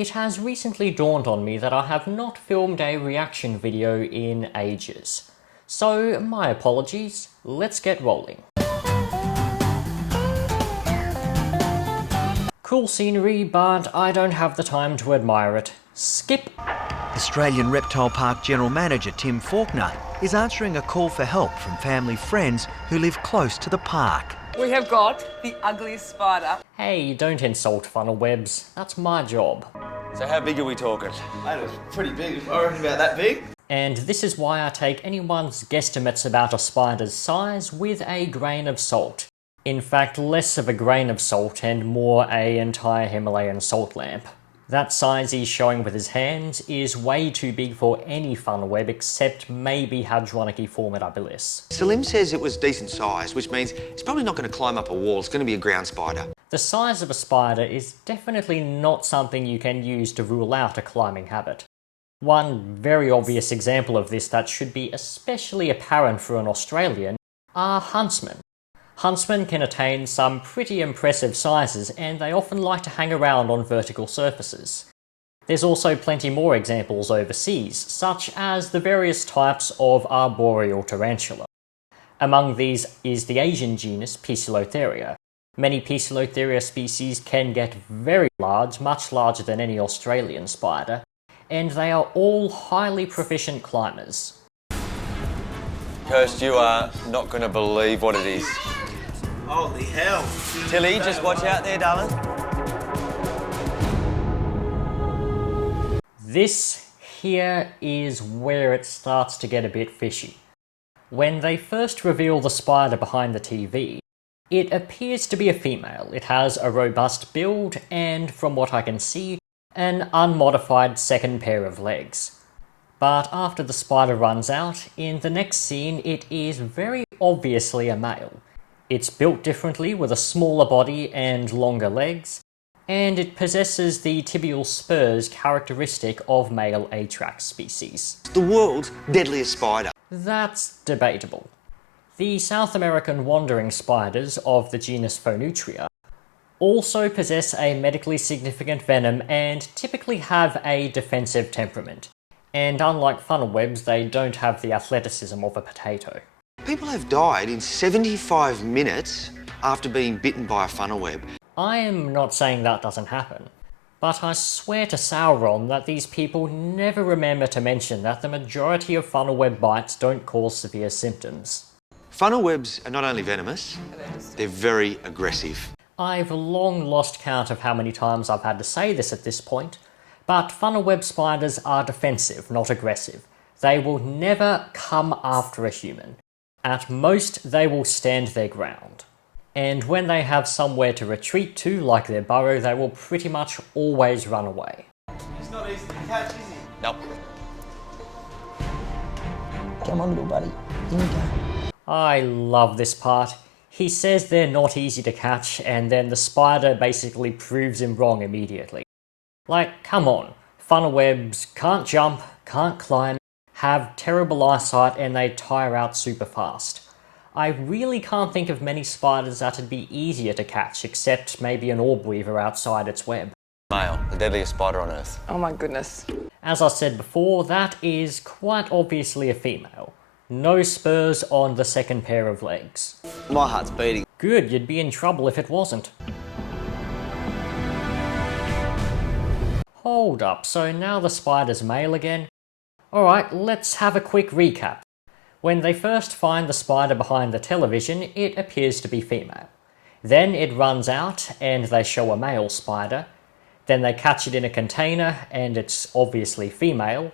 it has recently dawned on me that I have not filmed a reaction video in ages. So, my apologies, let's get rolling. Cool scenery, but I don't have the time to admire it. Skip. Australian Reptile Park General Manager Tim Faulkner is answering a call for help from family friends who live close to the park. We have got the ugliest spider. Hey, don't insult funnel webs. That's my job. So how big are we talking? Mate, it's pretty big. I reckon about that big. And this is why I take anyone's guesstimates about a spider's size with a grain of salt. In fact, less of a grain of salt and more an entire Himalayan salt lamp. That size he's showing with his hands is way too big for any funnel web except maybe Hadronychus formidabilis. Salim says it was decent size, which means it's probably not going to climb up a wall. It's going to be a ground spider. The size of a spider is definitely not something you can use to rule out a climbing habit. One very obvious example of this that should be especially apparent for an Australian are huntsmen. Huntsmen can attain some pretty impressive sizes, and they often like to hang around on vertical surfaces. There's also plenty more examples overseas, such as the various types of arboreal tarantula. Among these is the Asian genus Poecilotheria. Many Poecilotheria species can get very large, much larger than any Australian spider, and they are all highly proficient climbers. Kirst, you are not going to believe what it is. Holy hell. Tilly, just watch out there, darling. This here is where it starts to get a bit fishy. When they first reveal the spider behind the TV, it appears to be a female. It has a robust build and, from what I can see, an unmodified second pair of legs. But after the spider runs out, in the next scene it is very obviously a male. It's built differently with a smaller body and longer legs, and it possesses the tibial spurs characteristic of male Atrax species. It's the world's deadliest spider. That's debatable. The South American wandering spiders of the genus Phonutria also possess a medically significant venom and typically have a defensive temperament. And unlike funnel webs, they don't have the athleticism of a potato. People have died in 75 minutes after being bitten by a funnel web. I am not saying that doesn't happen, but I swear to Sauron that these people never remember to mention that the majority of funnel web bites don't cause severe symptoms. Funnel webs are not only venomous, they're very aggressive. I've long lost count of how many times I've had to say this at this point, but funnel web spiders are defensive, not aggressive. They will never come after a human. At most, they will stand their ground. And when they have somewhere to retreat to, like their burrow, they will pretty much always run away. He's not easy to catch, is he? Nope. Come on, little buddy. In you go. I love this part. He says they're not easy to catch, and then the spider basically proves him wrong immediately. Like, come on. Funnel webs can't jump, can't climb, have terrible eyesight, and they tire out super fast. I really can't think of many spiders that'd be easier to catch, except maybe an orb weaver outside its web. Male, the deadliest spider on Earth. Oh my goodness. As I said before, that is quite obviously a female. No spurs on the second pair of legs. My heart's beating. Good, you'd be in trouble if it wasn't. Hold up, so now the spider's male again? Alright, let's have a quick recap. When they first find the spider behind the television, it appears to be female. Then it runs out and they show a male spider. Then they catch it in a container and it's obviously female.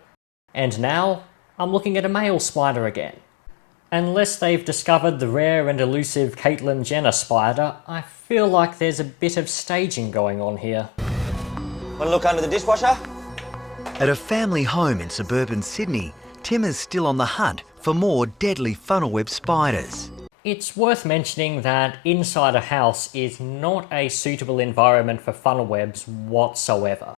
And now, I'm looking at a male spider again. Unless they've discovered the rare and elusive Caitlyn Jenner spider, I feel like there's a bit of staging going on here. Want to look under the dishwasher? At a family home in suburban Sydney, Tim is still on the hunt for more deadly funnel web spiders. It's worth mentioning that inside a house is not a suitable environment for funnel webs whatsoever.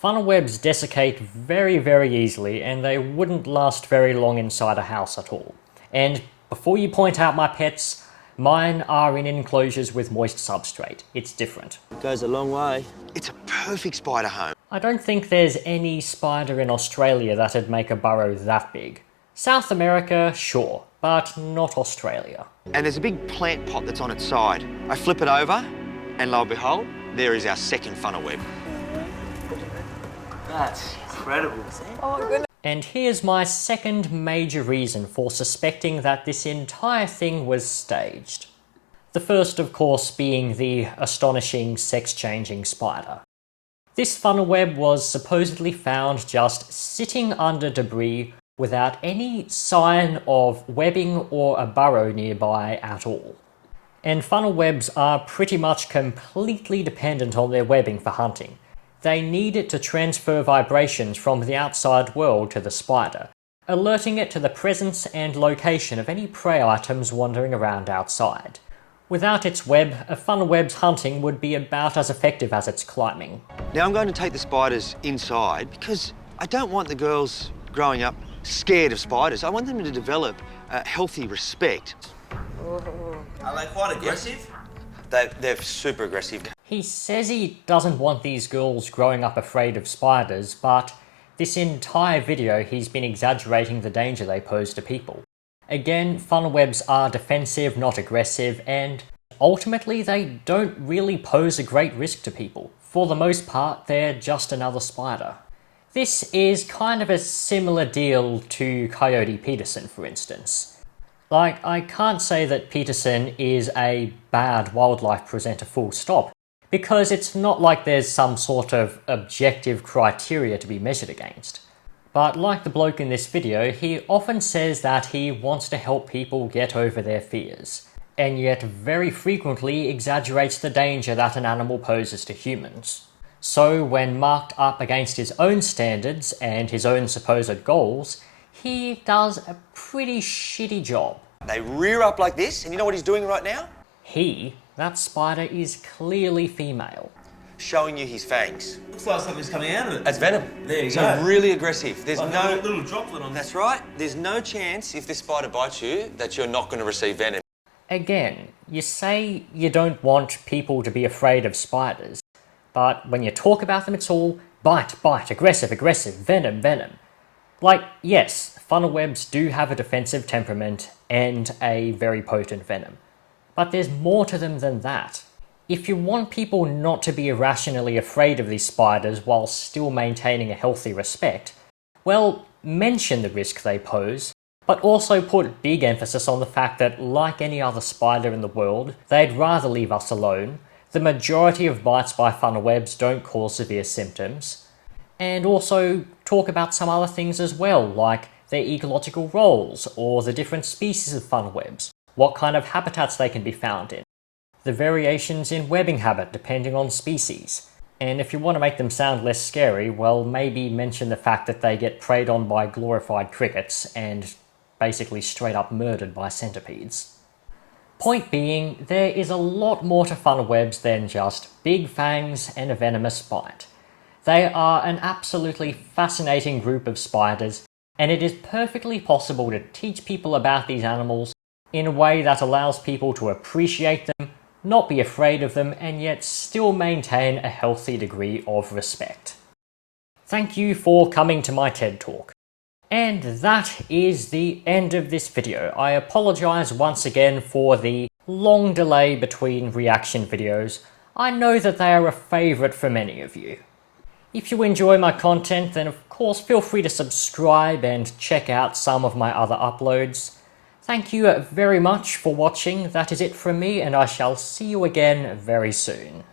Funnel webs desiccate very easily, and they wouldn't last very long inside a house at all. And before you point out my pets, Mine are in enclosures with moist substrate. It's different. It goes a long way. It's a perfect spider home. I don't think there's any spider in Australia that'd make a burrow that big. South America, sure, but not Australia. And there's a big plant pot that's on its side. I flip it over, and lo and behold, there is our second funnel web. That's incredible. Oh my goodness. And here's my second major reason for suspecting that this entire thing was staged. The first, of course, being the astonishing sex-changing spider. This funnel web was supposedly found just sitting under debris without any sign of webbing or a burrow nearby at all. And funnel webs are pretty much completely dependent on their webbing for hunting. They need it to transfer vibrations from the outside world to the spider, alerting it to the presence and location of any prey items wandering around outside. Without its web, a funnel web's hunting would be about as effective as its climbing. Now I'm going to take the spiders inside because I don't want the girls growing up scared of spiders. I want them to develop a healthy respect. Are they quite aggressive? They're super aggressive. He says he doesn't want these girls growing up afraid of spiders, but this entire video he's been exaggerating the danger they pose to people. Again, funnel webs are defensive, not aggressive, and ultimately they don't really pose a great risk to people. For the most part, they're just another spider. This is kind of a similar deal to Coyote Peterson, for instance. Like, I can't say that Peterson is a bad wildlife presenter full stop, because it's not like there's some sort of objective criteria to be measured against. But like the bloke in this video, he often says that he wants to help people get over their fears, and yet very frequently exaggerates the danger that an animal poses to humans. So when marked up against his own standards and his own supposed goals, he does a pretty shitty job. They rear up like this, and you know what he's doing right now? That spider is clearly female. Showing you his fangs. Looks like something's coming out of it. That's venom. There you so go. Really aggressive. There's Like no... a little droplet on That's right. There's no chance if this spider bites you that you're not going to receive venom. Again, you say you don't want people to be afraid of spiders, but when you talk about them it's all bite, bite, aggressive, aggressive, venom, venom. Like, yes, funnel webs do have a defensive temperament and a very potent venom, but there's more to them than that. If you want people not to be irrationally afraid of these spiders while still maintaining a healthy respect, well, mention the risk they pose, but also put big emphasis on the fact that, like any other spider in the world, they'd rather leave us alone. The majority of bites by funnel webs don't cause severe symptoms. And also talk about some other things as well, like their ecological roles, or the different species of funnel webs, what kind of habitats they can be found in, the variations in webbing habit depending on species. And if you want to make them sound less scary, well, maybe mention the fact that they get preyed on by glorified crickets and basically straight up murdered by centipedes. Point being, there is a lot more to funnel webs than just big fangs and a venomous bite. They are an absolutely fascinating group of spiders, and it is perfectly possible to teach people about these animals in a way that allows people to appreciate them, not be afraid of them, and yet still maintain a healthy degree of respect. Thank you for coming to my TED Talk. And that is the end of this video. I apologise once again for the long delay between reaction videos. I know that they are a favourite for many of you. If you enjoy my content, then of course feel free to subscribe and check out some of my other uploads. Thank you very much for watching. That is it from me, and I shall see you again very soon.